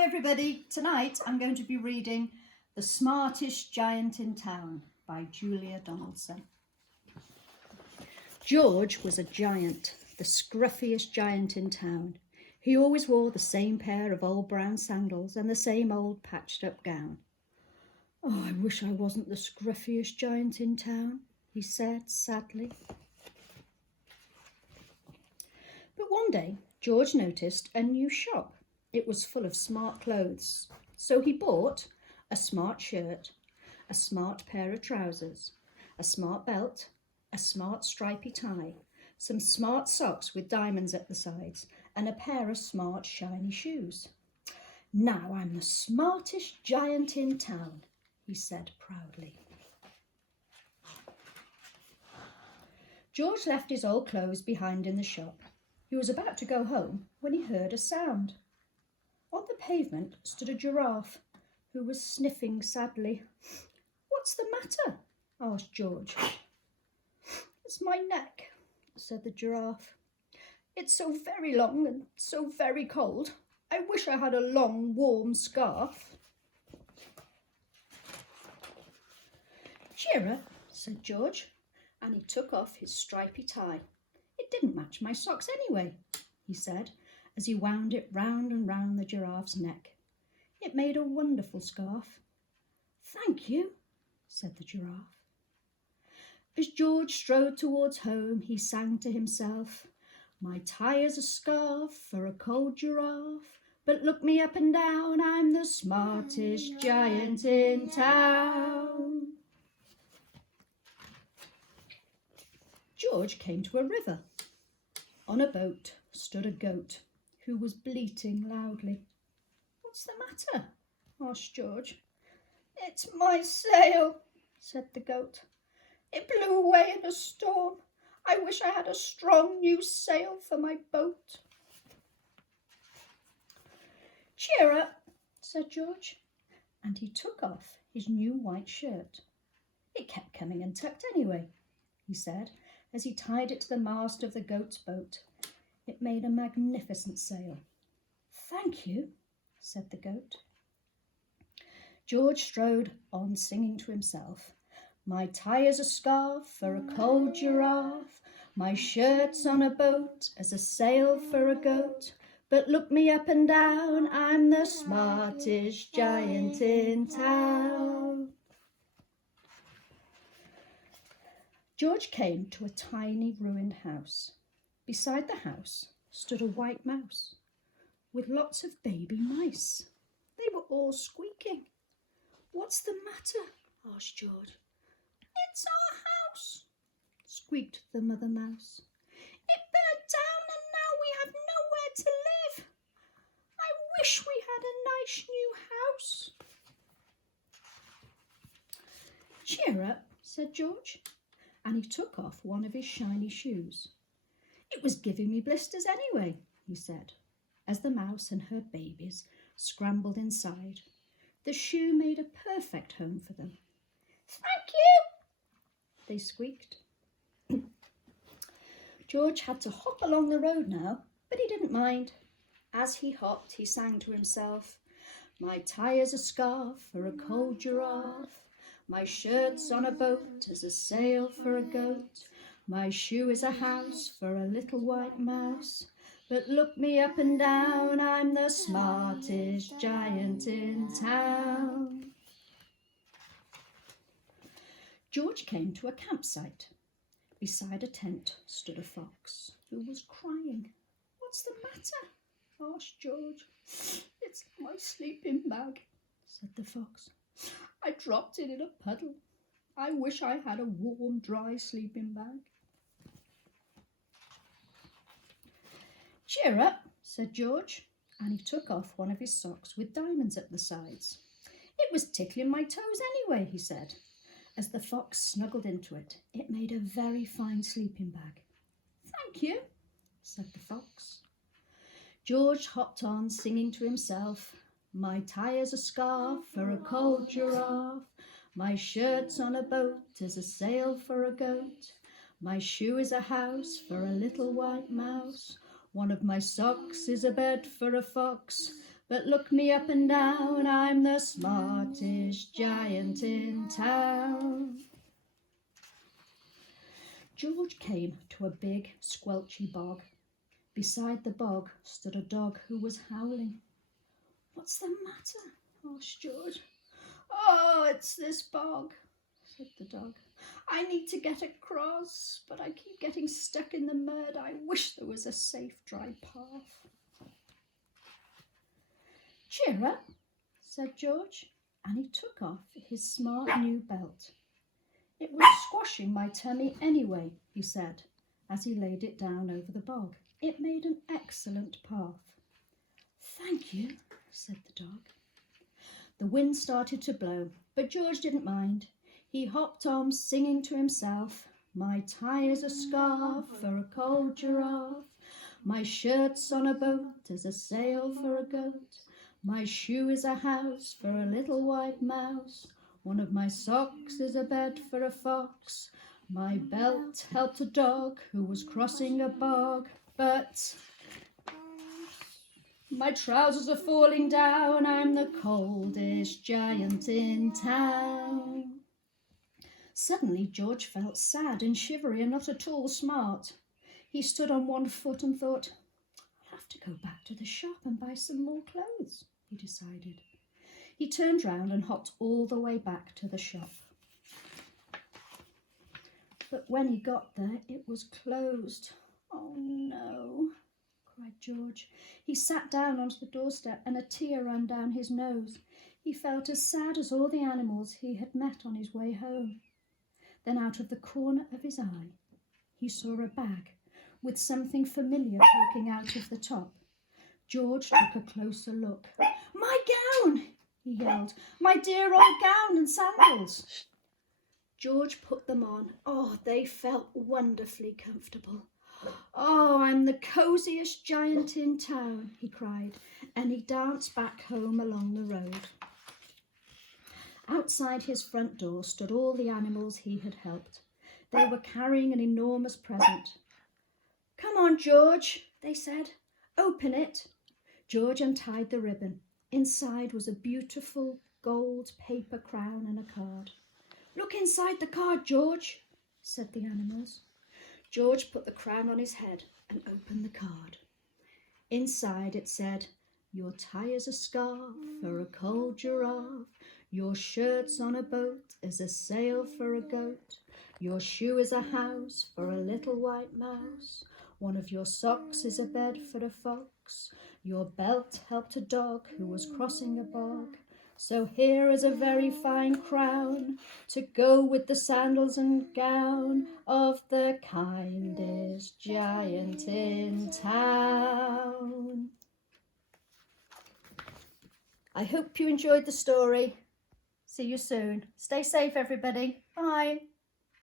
Hi everybody, tonight I'm going to be reading The Smartest Giant in Town by Julia Donaldson. George was a giant, the scruffiest giant in town. He always wore the same pair of old brown sandals and the same old patched up gown. "Oh, I wish I wasn't the scruffiest giant in town," he said sadly. But one day George noticed a new shop. It was full of smart clothes, so he bought a smart shirt, a smart pair of trousers, a smart belt, a smart stripy tie, some smart socks with diamonds at the sides, and a pair of smart shiny shoes. "Now I'm the smartest giant in town," he said proudly. George left his old clothes behind in the shop. He was about to go home when he heard a sound. On the pavement stood a giraffe who was sniffing sadly. "What's the matter?" asked George. "It's my neck," said the giraffe. "It's so very long and so very cold. I wish I had a long, warm scarf." "Cheer up," said George, and he took off his stripy tie. "It didn't match my socks anyway," he said, as he wound it round and round the giraffe's neck. It made a wonderful scarf. "Thank you," said the giraffe. As George strode towards home, he sang to himself, "My tie is a scarf for a cold giraffe, but look me up and down, I'm the smartest giant in town." George came to a river. On a boat stood a goat who was bleating loudly. "What's the matter?" asked George. "It's my sail," said the goat. "It blew away in a storm. I wish I had a strong new sail for my boat." "Cheer up," said George, and he took off his new white shirt. "It kept coming untucked anyway," he said, as he tied it to the mast of the goat's boat. It made a magnificent sail. "Thank you," said the goat. George strode on singing to himself, "My tie is a scarf for a cold giraffe, my shirt's on a boat as a sail for a goat, but look me up and down, I'm the smartest giant in town." George came to a tiny ruined house. Beside the house stood a white mouse with lots of baby mice. They were all squeaking. "What's the matter?" asked George. "It's our house," squeaked the mother mouse. "It burnt down and now we have nowhere to live. I wish we had a nice new house." "Cheer up," said George, and he took off one of his shiny shoes. "It was giving me blisters anyway," he said, as the mouse and her babies scrambled inside. The shoe made a perfect home for them. "Thank you," they squeaked. George had to hop along the road now, but he didn't mind. As he hopped, he sang to himself, "My tie is a scarf for a cold giraffe, my shirt's on a boat as a sail for a goat, my shoe is a house for a little white mouse, but look me up and down, I'm the smartest giant in town." George came to a campsite. Beside a tent stood a fox who was crying. "What's the matter?" asked George. "It's my sleeping bag," said the fox. "I dropped it in a puddle. I wish I had a warm, dry sleeping bag." "Cheer up," said George, and he took off one of his socks with diamonds at the sides. "It was tickling my toes anyway," he said. As the fox snuggled into it, it made a very fine sleeping bag. "Thank you," said the fox. George hopped on, singing to himself, "My tie is a scarf for a cold giraffe, my shirt's on a boat as a sail for a goat, my shoe is a house for a little white mouse, one of my socks is a bed for a fox, But look me up and down, I'm the smartest giant in town. George came to a big, squelchy bog. Beside the bog stood a dog who was howling. "What's the matter?" asked George. "Oh, it's this bog," said the dog. "I need to get across, but I keep getting stuck in the mud. I wish there was a safe, dry path." "Cheer up," said George, and he took off his smart new belt. "It was squashing my tummy anyway," he said, as he laid it down over the bog. "It made an excellent path." "Thank you," said the dog. The wind started to blow, but George didn't mind. He hopped on, singing to himself, "My tie is a scarf for a cold giraffe. My shirt's on a boat as a sail for a goat. My shoe is a house for a little white mouse. One of my socks is a bed for a fox. My belt helped a dog who was crossing a bog. But my trousers are falling down. I'm the coldest giant in town." Suddenly George felt sad and shivery and not at all smart. He stood on one foot and thought, "I'll have to go back to the shop and buy some more clothes," he decided. He turned round and hopped all the way back to the shop. But when he got there, it was closed. "Oh no," cried George. He sat down onto the doorstep and a tear ran down his nose. He felt as sad as all the animals he had met on his way home. Then out of the corner of his eye, he saw a bag with something familiar poking out of the top. George took a closer look. "My gown!" he yelled. "My dear old gown and sandals!" George put them on. Oh, they felt wonderfully comfortable. "Oh, I'm the cosiest giant in town," he cried, and he danced back home along the road. Outside his front door stood all the animals he had helped. They were carrying an enormous present. "Come on, George," they said. "Open it." George untied the ribbon. Inside was a beautiful gold paper crown and a card. "Look inside the card, George," said the animals. George put the crown on his head and opened the card. Inside it said, "Your tie is a scarf for a cold giraffe. Your shirt's on a boat as a sail for a goat. Your shoe is a house for a little white mouse. One of your socks is a bed for a fox. Your belt helped a dog who was crossing a bog. So here is a very fine crown to go with the sandals and gown of the kindest giant in town." I hope you enjoyed the story. See you soon. Stay safe, everybody. Bye.